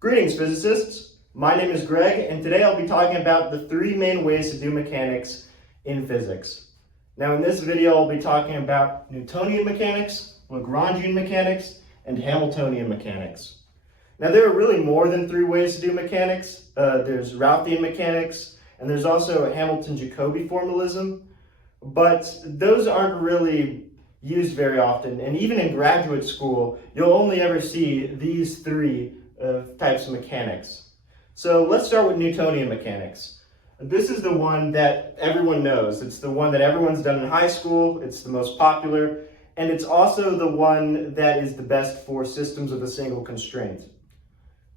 Greetings, physicists. My name is Greg, and today I'll be talking about the three main ways to do mechanics in physics. Now, in this video, I'll be talking about Newtonian mechanics, Lagrangian mechanics, and Hamiltonian mechanics. Now, there are really more than three ways to do mechanics. There's Routhian mechanics, and there's also Hamilton-Jacobi formalism, but those aren't really used very often, and even in graduate school, you'll only ever see these three types of mechanics. So let's start with Newtonian mechanics. This is the one that everyone knows. It's the one that everyone's done in high school. It's the most popular, and it's also the one that is the best for systems with a single constraint.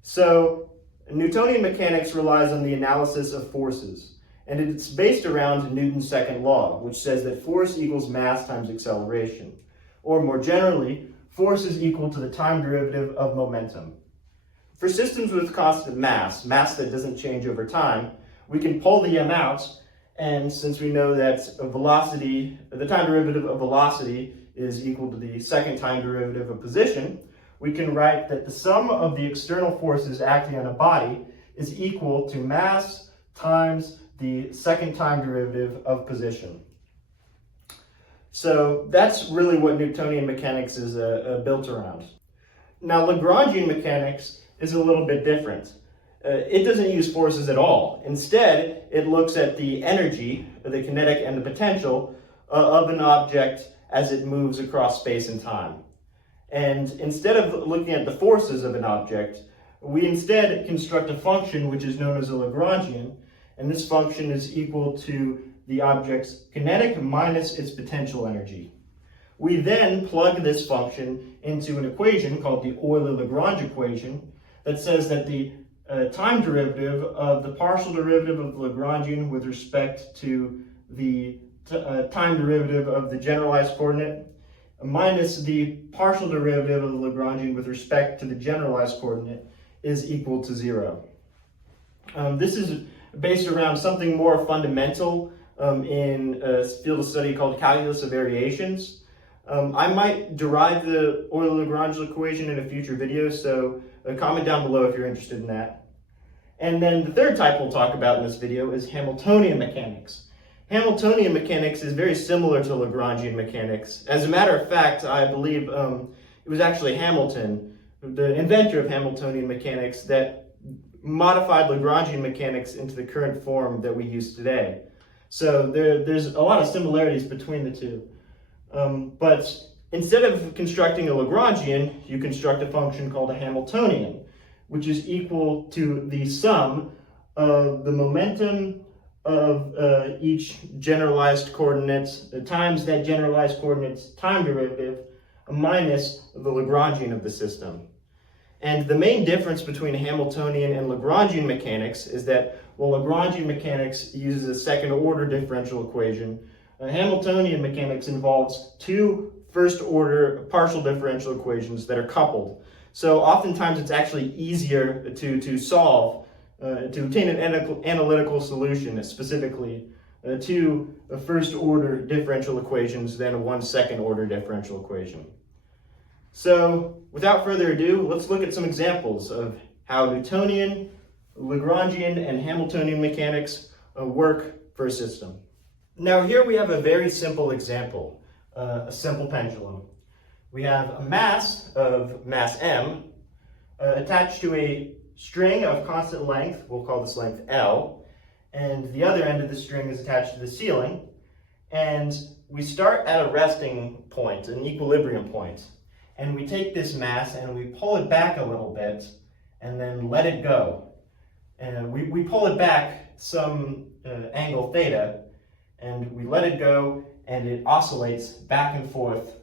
So Newtonian mechanics relies on the analysis of forces, and it's based around Newton's second law, which says that force equals mass times acceleration, or more generally, force is equal to the time derivative of momentum. For systems with constant mass that doesn't change over time, we can pull the m out, and since we know that velocity, the time derivative of velocity is equal to the second time derivative of position, we can write that the sum of the external forces acting on a body is equal to mass times the second time derivative of position. So that's really what Newtonian mechanics is built around. Now, Lagrangian mechanics is a little bit different. It doesn't use forces at all. Instead, it looks at the energy, the kinetic and the potential of an object as it moves across space and time. And instead of looking at the forces of an object, we instead construct a function which is known as a Lagrangian, and this function is equal to the object's kinetic minus its potential energy. We then plug this function into an equation called the Euler-Lagrange equation that says that the time derivative of the partial derivative of the Lagrangian with respect to the time derivative of the generalized coordinate minus the partial derivative of the Lagrangian with respect to the generalized coordinate is equal to 0. This is based around something more fundamental in a field of study called calculus of variations. I might derive the Euler-Lagrange equation in a future video, so comment down below if you're interested in that. And then the third type we'll talk about in this video is Hamiltonian mechanics. Hamiltonian mechanics is very similar to Lagrangian mechanics. As a matter of fact, I believe it was actually Hamilton, the inventor of Hamiltonian mechanics, that modified Lagrangian mechanics into the current form that we use today. So there's a lot of similarities between the two. But instead of constructing a Lagrangian, you construct a function called a Hamiltonian, which is equal to the sum of the momentum of each generalized coordinate times that generalized coordinate's time derivative minus the Lagrangian of the system. And the main difference between Hamiltonian and Lagrangian mechanics is that while Lagrangian mechanics uses a second order differential equation, Hamiltonian mechanics involves two first-order partial differential equations that are coupled. So oftentimes it's actually easier to solve, to obtain an analytical solution specifically to a first-order differential equations than one second-order differential equation. So without further ado, let's look at some examples of how Newtonian, Lagrangian, and Hamiltonian mechanics work for a system. Now here we have a very simple example, a simple pendulum. We have a mass of mass m attached to a string of constant length, we'll call this length L, and the other end of the string is attached to the ceiling, and we start at a resting point, an equilibrium point, and we take this mass and we pull it back a little bit and then let it go. And we pull it back some angle theta, and we let it go, and it oscillates back and forth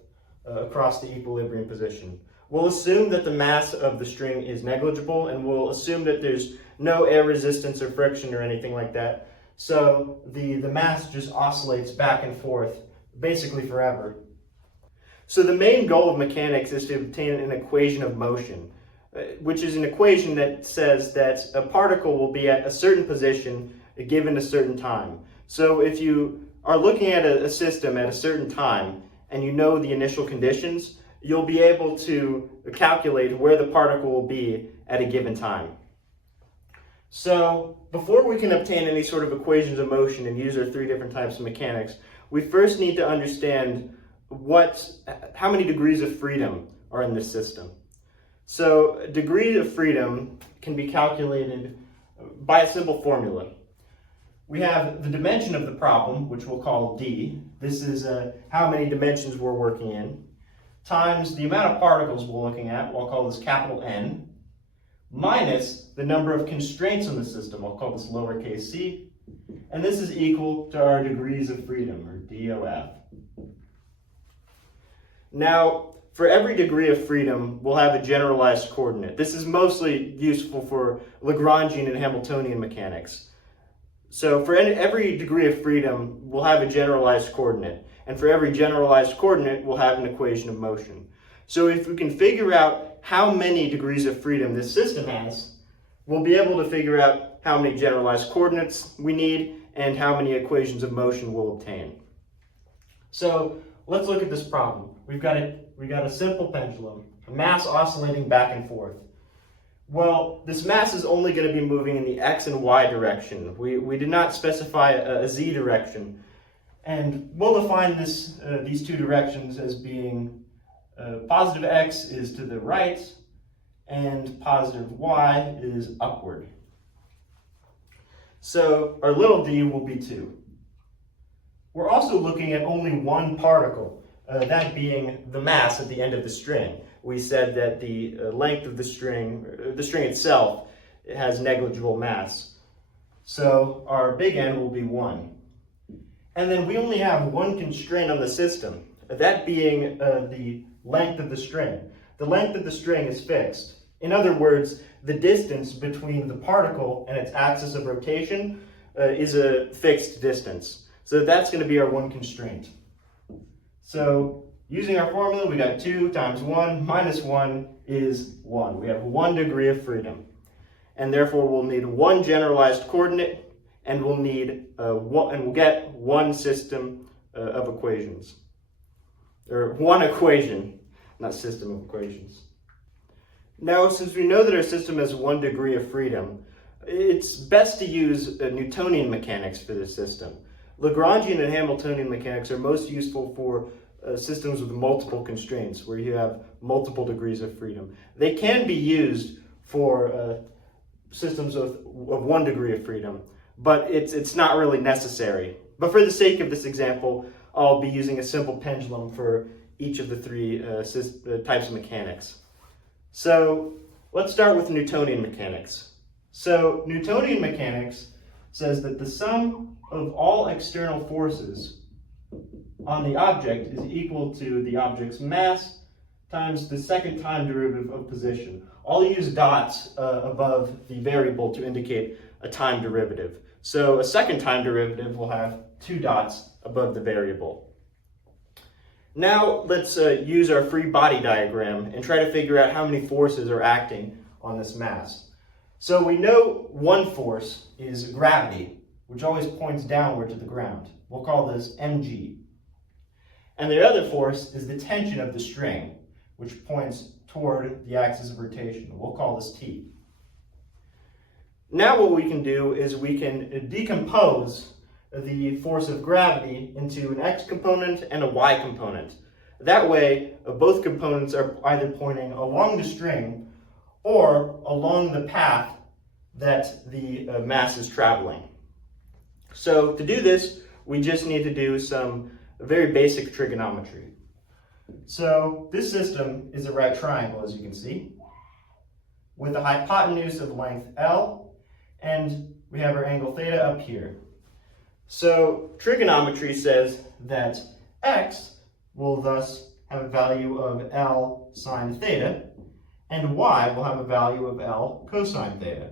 across the equilibrium position. We'll assume that the mass of the string is negligible, and we'll assume that there's no air resistance or friction or anything like that. So the mass just oscillates back and forth basically forever. So the main goal of mechanics is to obtain an equation of motion, which is an equation that says that a particle will be at a certain position given a certain time. So if you are looking at a system at a certain time and you know the initial conditions, you'll be able to calculate where the particle will be at a given time. So before we can obtain any sort of equations of motion and use our three different types of mechanics, we first need to understand how many degrees of freedom are in this system. So degree of freedom can be calculated by a simple formula. We have the dimension of the problem, which we'll call d. This is how many dimensions we're working in, times the amount of particles we're looking at, we'll call this capital N, minus the number of constraints on the system, I'll call this lowercase c, and this is equal to our degrees of freedom, or DOF. Now, for every degree of freedom, we'll have a generalized coordinate. This is mostly useful for Lagrangian and Hamiltonian mechanics. So for every degree of freedom, we'll have a generalized coordinate. And for every generalized coordinate, we'll have an equation of motion. So if we can figure out how many degrees of freedom this system has, we'll be able to figure out how many generalized coordinates we need and how many equations of motion we'll obtain. So let's look at this problem. We've got a simple pendulum, a mass oscillating back and forth. Well, this mass is only going to be moving in the x and y direction. We did not specify a z direction. And we'll define these two directions as being positive x is to the right and positive y is upward. So our little d will be 2. We're also looking at only one particle, that being the mass at the end of the string. We said that the length of the string itself, has negligible mass. So our big N will be 1. And then we only have one constraint on the system, that being the length of the string. The length of the string is fixed. In other words, the distance between the particle and its axis of rotation is a fixed distance. So that's going to be our one constraint. So using our formula, we got 2 times 1 minus 1 is 1. We have 1 degree of freedom. And therefore we'll need one generalized coordinate, and we'll get one system of equations. Or one equation, not system of equations. Now, since we know that our system has 1 degree of freedom, it's best to use Newtonian mechanics for this system. Lagrangian and Hamiltonian mechanics are most useful for systems with multiple constraints, where you have multiple degrees of freedom. They can be used for systems of 1 degree of freedom, but it's not really necessary. But for the sake of this example, I'll be using a simple pendulum for each of the 3 types of mechanics. So let's start with Newtonian mechanics. So Newtonian mechanics says that the sum of all external forces on the object is equal to the object's mass times the second time derivative of position. I'll use dots above the variable to indicate a time derivative. So a second time derivative will have 2 dots above the variable. Now let's use our free body diagram and try to figure out how many forces are acting on this mass. So we know one force is gravity, which always points downward to the ground. We'll call this mg. And the other force is the tension of the string, which points toward the axis of rotation. We'll call this t. Now what we can do is we can decompose the force of gravity into an x component and a y component. That way, both components are either pointing along the string or along the path that the mass is traveling. So to do this, we just need to do some very basic trigonometry. So this system is a right triangle, as you can see, with a hypotenuse of length L, and we have our angle theta up here. So trigonometry says that x will thus have a value of L sine theta, and y will have a value of L cosine theta.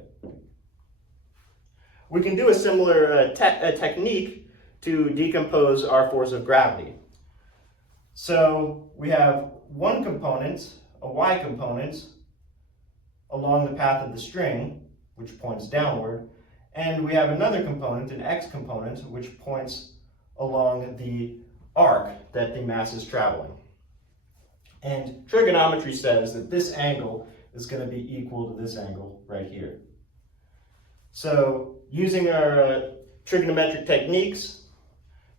We can do a similar technique to decompose our force of gravity. So we have one component, a y component, along the path of the string, which points downward, and we have another component, an x component, which points along the arc that the mass is traveling. And trigonometry says that this angle is going to be equal to this angle right here. So using our trigonometric techniques,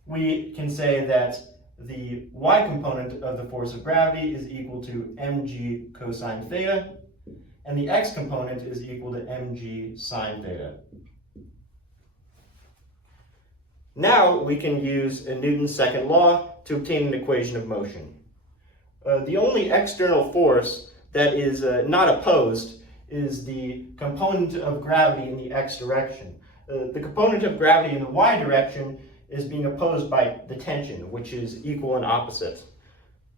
we can say that the y component of the force of gravity is equal to mg cosine theta, and the x component is equal to mg sine theta. Now we can use Newton's second law to obtain an equation of motion. The only external force that is not opposed is the component of gravity in the x direction. The component of gravity in the y direction is being opposed by the tension, which is equal and opposite.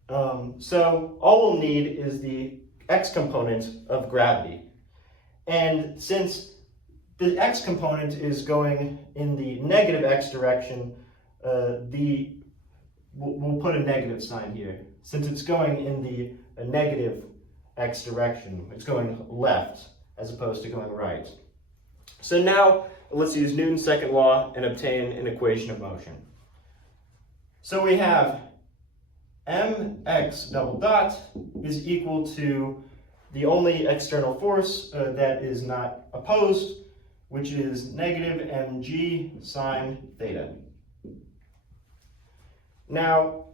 So all we'll need is the x component of gravity. And since the x component is going in the negative x direction, we'll put a negative sign here. Since it's going in the negative x direction, it's going left as opposed to going right. So now let's use Newton's second law and obtain an equation of motion. So we have mx double dot is equal to the only external force that is not opposed, which is negative mg sine theta. Now,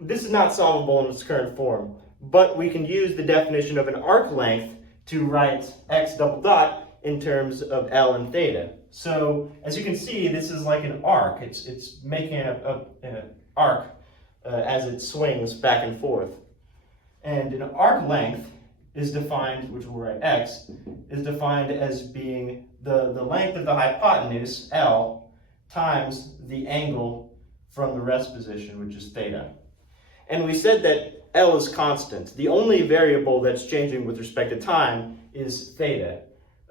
this is not solvable in its current form, but we can use the definition of an arc length to write x double dot in terms of L and theta. So as you can see, this is like an arc. It's making an arc as it swings back and forth. And an arc length is defined, which we'll write x, is defined as being the length of the hypotenuse, L, times the angle from the rest position, which is theta. And we said that L is constant. The only variable that's changing with respect to time is theta.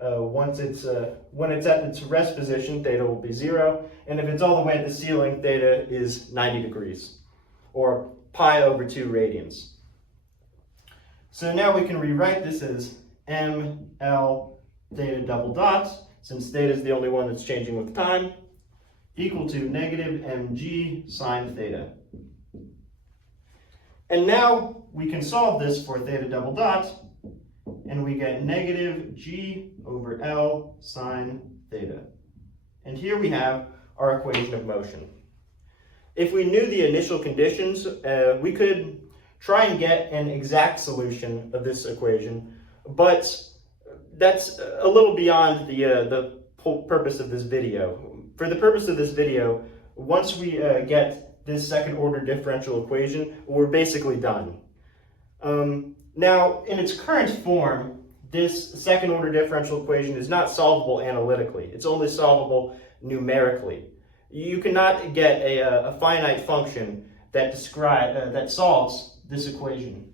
When it's at its rest position, theta will be 0, and if it's all the way at the ceiling, theta is 90 degrees, or pi over 2 radians. So now we can rewrite this as ml theta double dot, since theta is the only one that's changing with time, equal to negative mg sine theta. And now we can solve this for theta double dot, and we get negative g over L sine theta. And here we have our equation of motion. If we knew the initial conditions, we could try and get an exact solution of this equation, but that's a little beyond the purpose of this video. For the purpose of this video, once we get this second order differential equation, we're basically done. Now, in its current form, this second order differential equation is not solvable analytically. It's only solvable numerically. You cannot get a finite function that solves this equation.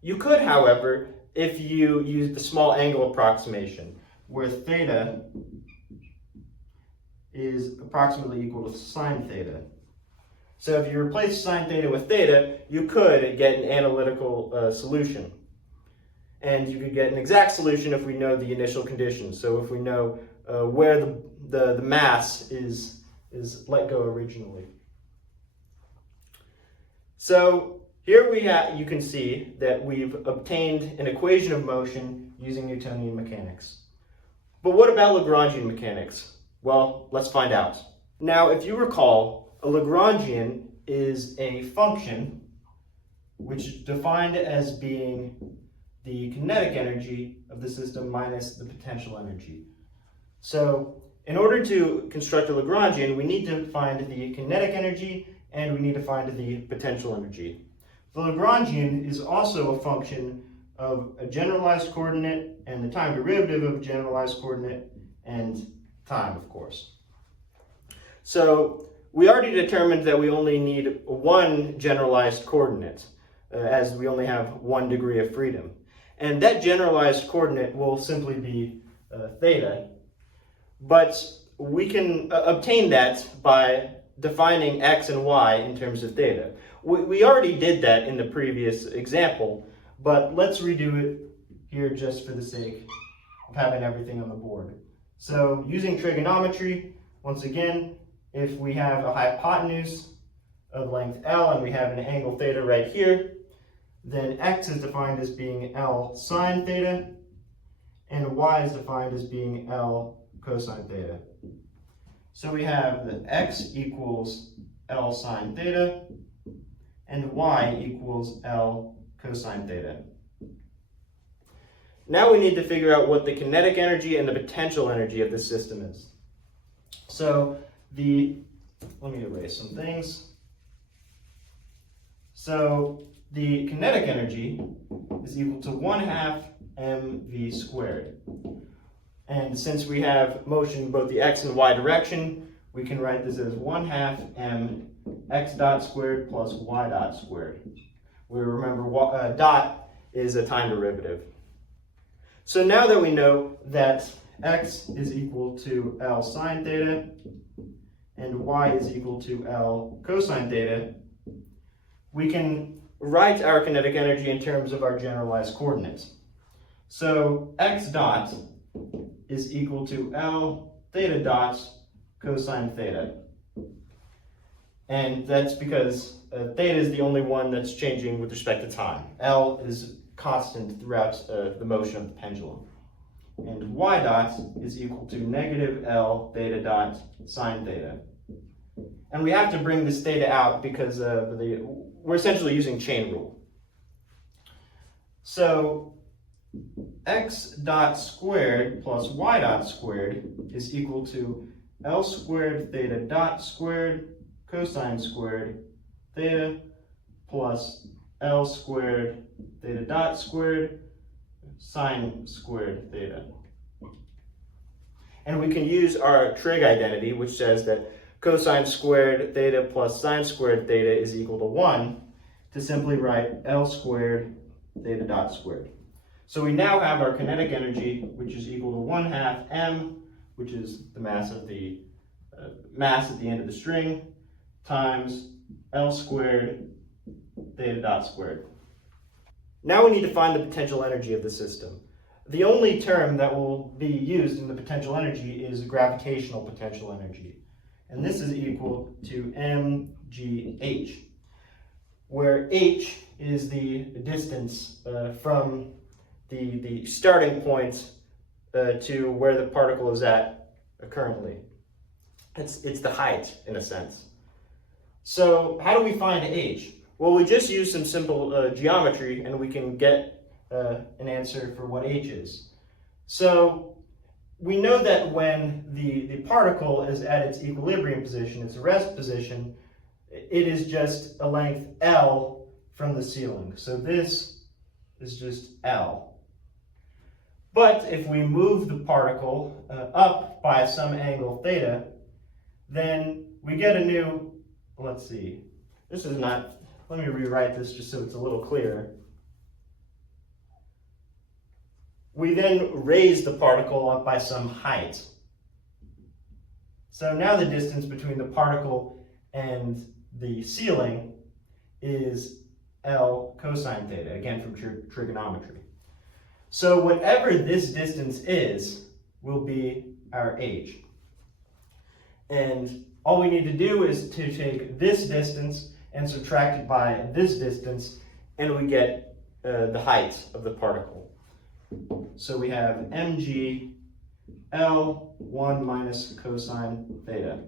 You could, however, if you use the small angle approximation, where theta is approximately equal to sine theta. So if you replace sine theta with theta, you could get an analytical solution. And you could get an exact solution if we know the initial conditions. So if we know where the mass is let go originally. So here you can see that we've obtained an equation of motion using Newtonian mechanics. But what about Lagrangian mechanics? Well, let's find out. Now, if you recall, a Lagrangian is a function which is defined as being the kinetic energy of the system minus the potential energy. So in order to construct a Lagrangian, we need to find the kinetic energy and we need to find the potential energy. The Lagrangian is also a function of a generalized coordinate and the time derivative of a generalized coordinate and time, of course. So we already determined that we only need one generalized coordinate, as we only have 1 degree of freedom. And that generalized coordinate will simply be theta. But we can obtain that by defining x and y in terms of theta. We already did that in the previous example, but let's redo it here just for the sake of having everything on the board. So using trigonometry, once again, if we have a hypotenuse of length L and we have an angle theta right here, then x is defined as being L sine theta, and y is defined as being L cosine theta. So we have that x equals L sine theta, and y equals L cosine theta. Now we need to figure out what the kinetic energy and the potential energy of the system is. So let me erase some things. So the kinetic energy is equal to 1/2 mv squared. And since we have motion in both the x and y direction, we can write this as 1/2 m x dot squared plus y dot squared. We remember dot is a time derivative. So now that we know that x is equal to L sine theta and y is equal to L cosine theta, we can write our kinetic energy in terms of our generalized coordinates. So x dot is equal to L theta dot cosine theta. And that's because theta is the only one that's changing with respect to time. L is constant throughout the motion of the pendulum. And y dot is equal to negative L theta dot sine theta. And we have to bring this theta out because we're essentially using chain rule. So x dot squared plus y dot squared is equal to L squared theta dot squared cosine squared theta plus L squared theta dot squared sine squared theta. And we can use our trig identity, which says that cosine squared theta plus sine squared theta is equal to 1, to simply write L squared theta dot squared. So we now have our kinetic energy, which is equal to 1/2 m, which is the mass of the mass at the end of the string, times L squared theta dot squared. Now we need to find the potential energy of the system. The only term that will be used in the potential energy is gravitational potential energy. And this is equal to mgh, where h is the distance from the starting point to where the particle is at currently. It's the height, in a sense. So how do we find h? Well, we just use some simple geometry and we can get an answer for what h is. So we know that when the particle is at its equilibrium position, its rest position, it is just a length L from the ceiling. So this is just L. But if we move the particle up by some angle theta, then we get a new, let's see, this is not, let me rewrite this just so it's a little clearer. We then raise the particle up by some height. So now the distance between the particle and the ceiling is L cosine theta, again from trigonometry. So whatever this distance is, will be our h. And all we need to do is to take this distance and subtract it by this distance, and we get the height of the particle. So we have mg L 1 minus cosine theta.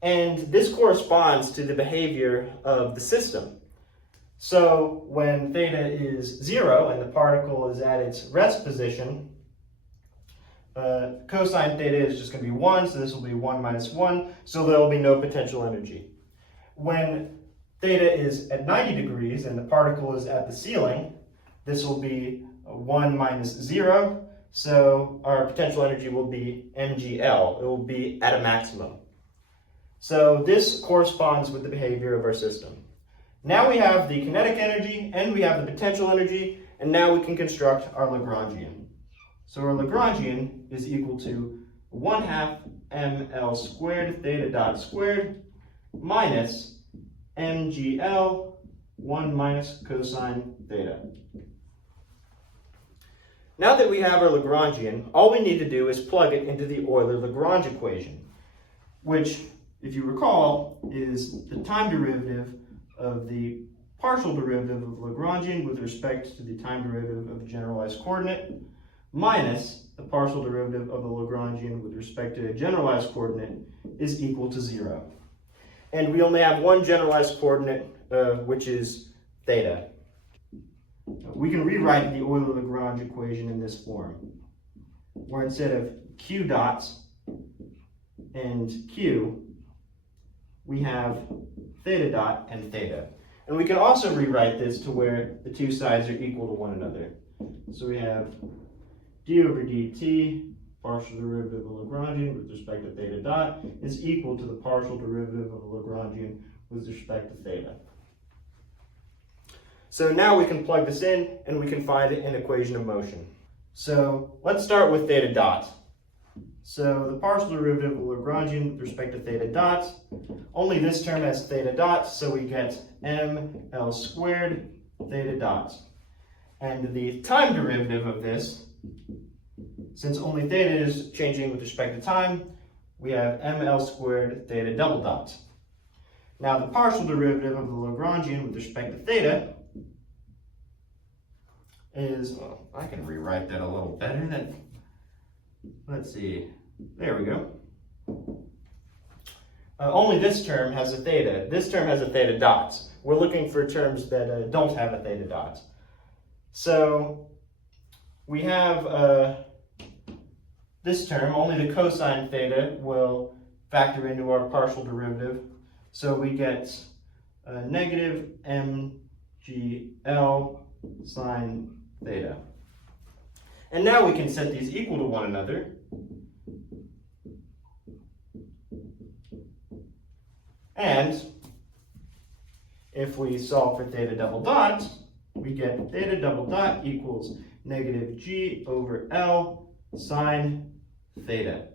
And this corresponds to the behavior of the system. So when theta is 0 and the particle is at its rest position, cosine theta is just going to be 1, so this will be 1 minus 1, so there will be no potential energy. When theta is at 90 degrees and the particle is at the ceiling, this will be 1 minus 0, so our potential energy will be mgl. It will be at a maximum. So this corresponds with the behavior of our system. Now we have the kinetic energy and we have the potential energy, and now we can construct our Lagrangian. So our Lagrangian is equal to 1/2 ml squared theta dot squared minus mgl 1 minus cosine theta. Now that we have our Lagrangian, all we need to do is plug it into the Euler-Lagrange equation, which, if you recall, is the time derivative of the partial derivative of Lagrangian with respect to the time derivative of the generalized coordinate minus the partial derivative of the Lagrangian with respect to a generalized coordinate is equal to 0. And we only have one generalized coordinate, which is theta. We can rewrite the Euler-Lagrange equation in this form, where instead of q dots and q, we have theta dot and theta. And we can also rewrite this to where the two sides are equal to one another. So we have d over dt, partial derivative of Lagrangian with respect to theta dot, is equal to the partial derivative of Lagrangian with respect to theta. So now we can plug this in and we can find an equation of motion. So let's start with theta dot. So the partial derivative of Lagrangian with respect to theta dot, only this term has theta dot, so we get ml squared theta dot. And the time derivative of this, since only theta is changing with respect to time, we have ml squared theta double dot. Now the partial derivative of the Lagrangian with respect to theta is, well, I can rewrite that a little better than, let's see, there we go. Only this term has a theta. This term has a theta dot. We're looking for terms that don't have a theta dot. So we have this term, only the cosine theta will factor into our partial derivative. So we get negative mgl sine theta. And now we can set these equal to one another. And if we solve for theta double dot, we get theta double dot equals negative g over L sine theta,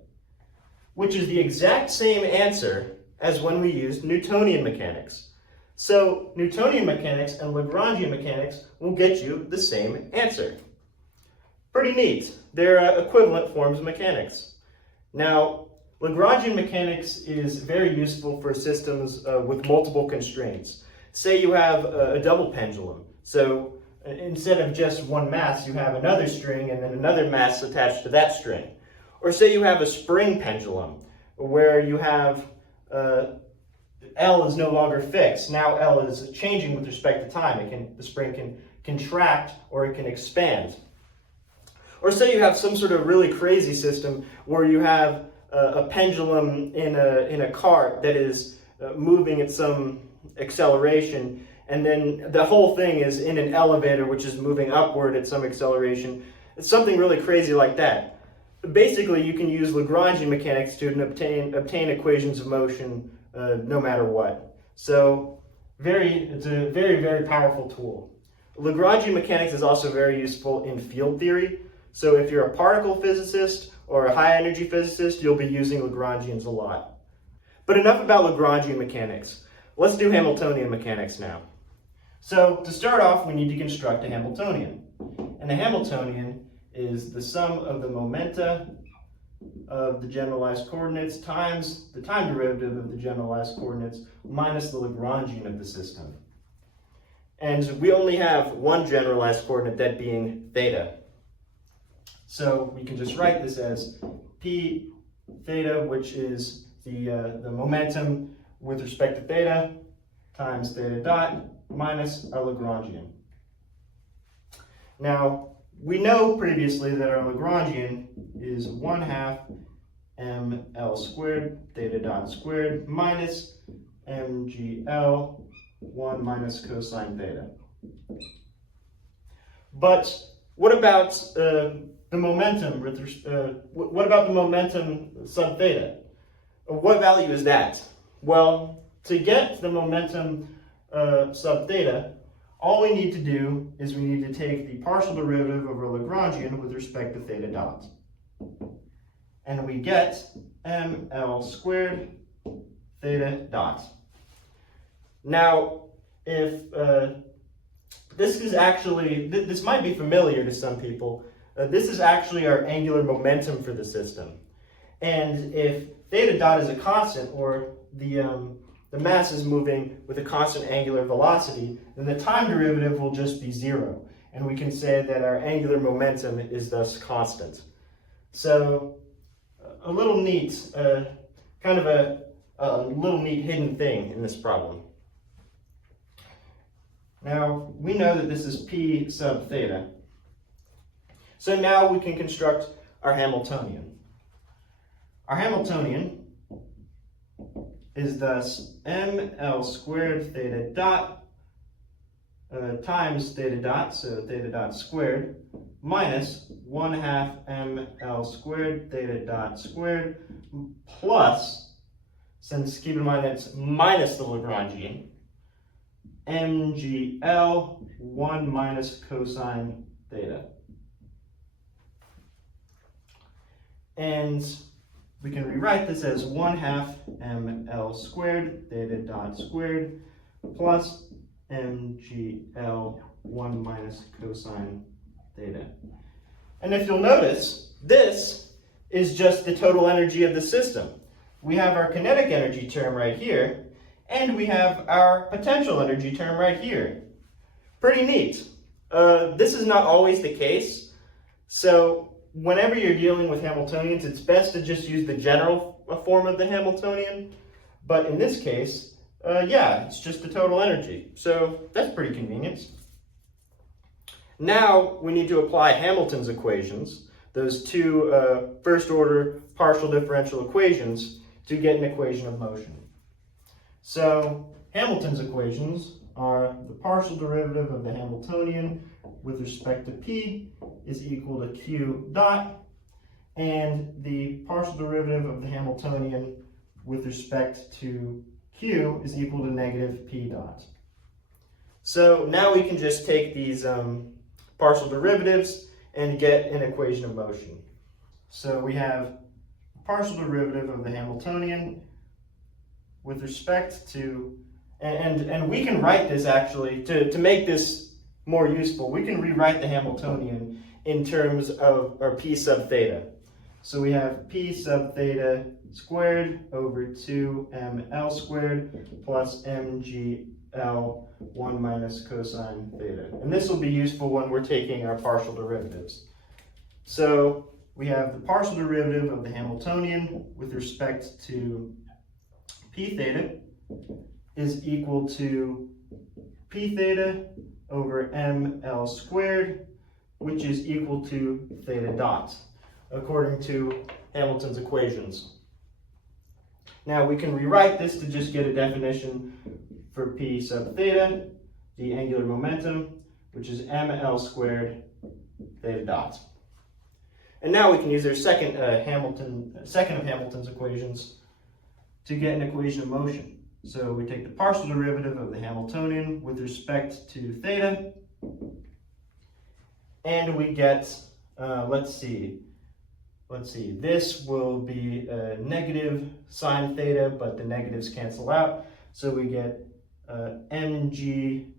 which is the exact same answer as when we used Newtonian mechanics. So Newtonian mechanics and Lagrangian mechanics will get you the same answer. Pretty neat. They're equivalent forms of mechanics. Now, Lagrangian mechanics is very useful for systems with multiple constraints. Say you have a double pendulum. So instead of just one mass, you have another string and then another mass attached to that string. Or say you have a spring pendulum where you have L is no longer fixed. Now L is changing with respect to time. The spring can contract or it can expand. Or say you have some sort of really crazy system where you have a pendulum in a cart that is moving at some acceleration, and then the whole thing is in an elevator which is moving upward at some acceleration. It's something really crazy like that. Basically, you can use Lagrangian mechanics to obtain equations of motion no matter what. So it's a very, very powerful tool. Lagrangian mechanics is also very useful in field theory. So if you're a particle physicist or a high energy physicist, you'll be using Lagrangians a lot. But enough about Lagrangian mechanics. Let's do Hamiltonian mechanics now. So to start off, we need to construct a Hamiltonian. And a Hamiltonian is the sum of the momenta of the generalized coordinates times the time derivative of the generalized coordinates minus the Lagrangian of the system. And we only have one generalized coordinate, that being theta. So we can just write this as p theta, which is the momentum with respect to theta, times theta dot minus our Lagrangian. Now, we know previously that our Lagrangian is 1/2 ml squared theta dot squared minus mgl 1 minus cosine theta. But what about the momentum? What about the momentum sub theta? What value is that? Well, to get the momentum sub theta, all we need to do is we need to take the partial derivative of our Lagrangian with respect to theta dot. And we get ml squared theta dot. Now, if this might be familiar to some people, this is actually our angular momentum for the system. And if theta dot is a constant, or the the mass is moving with a constant angular velocity, then the time derivative will just be 0. And we can say that our angular momentum is thus constant. So a little neat, kind of a little neat hidden thing in this problem. Now, we know that this is P sub theta. So now we can construct our Hamiltonian. Our Hamiltonian is thus ml squared theta dot times theta dot, so theta dot squared, minus 1/2 ml squared theta dot squared, plus, since keep in mind that's minus the Lagrangian, mgl 1 minus cosine theta. And we can rewrite this as 1/2 ml squared theta dot squared plus mgl 1 minus cosine theta. And if you'll notice, this is just the total energy of the system. We have our kinetic energy term right here, and we have our potential energy term right here. Pretty neat. This is not always the case, so whenever you're dealing with Hamiltonians, it's best to just use the general form of the Hamiltonian. But in this case, yeah, it's just the total energy. So that's pretty convenient. Now we need to apply Hamilton's equations, those two first-order partial differential equations, to get an equation of motion. So Hamilton's equations are the partial derivative of the Hamiltonian with respect to P is equal to Q dot, and the partial derivative of the Hamiltonian with respect to Q is equal to negative P dot. So now we can just take these partial derivatives and get an equation of motion. So we have partial derivative of the Hamiltonian with respect to, and we can write this actually, to make this more useful, we can rewrite the Hamiltonian in terms of our P sub theta. So we have P sub theta squared over 2ml squared plus mgl 1 minus cosine theta. And this will be useful when we're taking our partial derivatives. So we have the partial derivative of the Hamiltonian with respect to P theta is equal to P theta over ml squared, which is equal to theta dot, according to Hamilton's equations. Now we can rewrite this to just get a definition for P sub theta, the angular momentum, which is ml squared theta dot. And now we can use our second of Hamilton's equations to get an equation of motion. So we take the partial derivative of the Hamiltonian with respect to theta, and we get, let's see, this will be negative sine theta, but the negatives cancel out. So we get mgl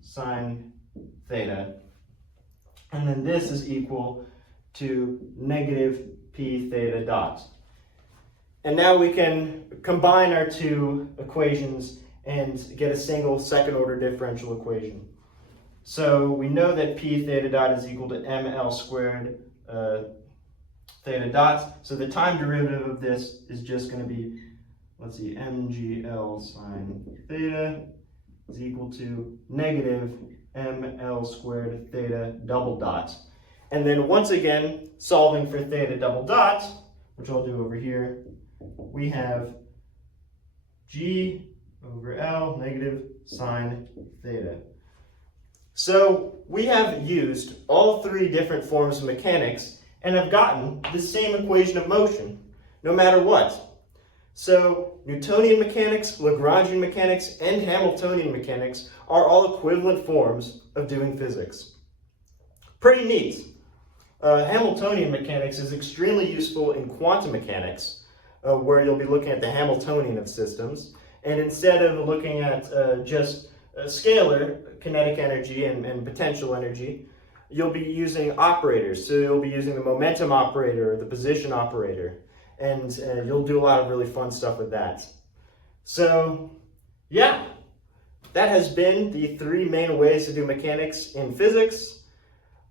sine theta. And then this is equal to negative P theta dot. And now we can combine our two equations and get a single second order differential equation. So we know that P theta dot is equal to ml squared theta dot. So the time derivative of this is just going to be, let's see, mgl sine theta is equal to negative ml squared theta double dot. And then once again, solving for theta double dot, which I'll do over here, we have g over L negative sine theta. So we have used all three different forms of mechanics and have gotten the same equation of motion, no matter what. So Newtonian mechanics, Lagrangian mechanics, and Hamiltonian mechanics are all equivalent forms of doing physics. Pretty neat. Hamiltonian mechanics is extremely useful in quantum mechanics, where you'll be looking at the Hamiltonian of systems, and instead of looking at just scalar kinetic energy and potential energy, you'll be using operators. So you'll be using the momentum operator or the position operator, and you'll do a lot of really fun stuff with that. So, yeah, that has been the 3 main ways to do mechanics in physics.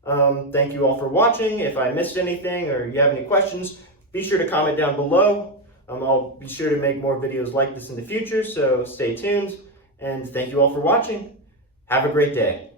Thank you all for watching. If I missed anything or you have any questions, be sure to comment down below. I'll be sure to make more videos like this in the future, so stay tuned. And thank you all for watching. Have a great day.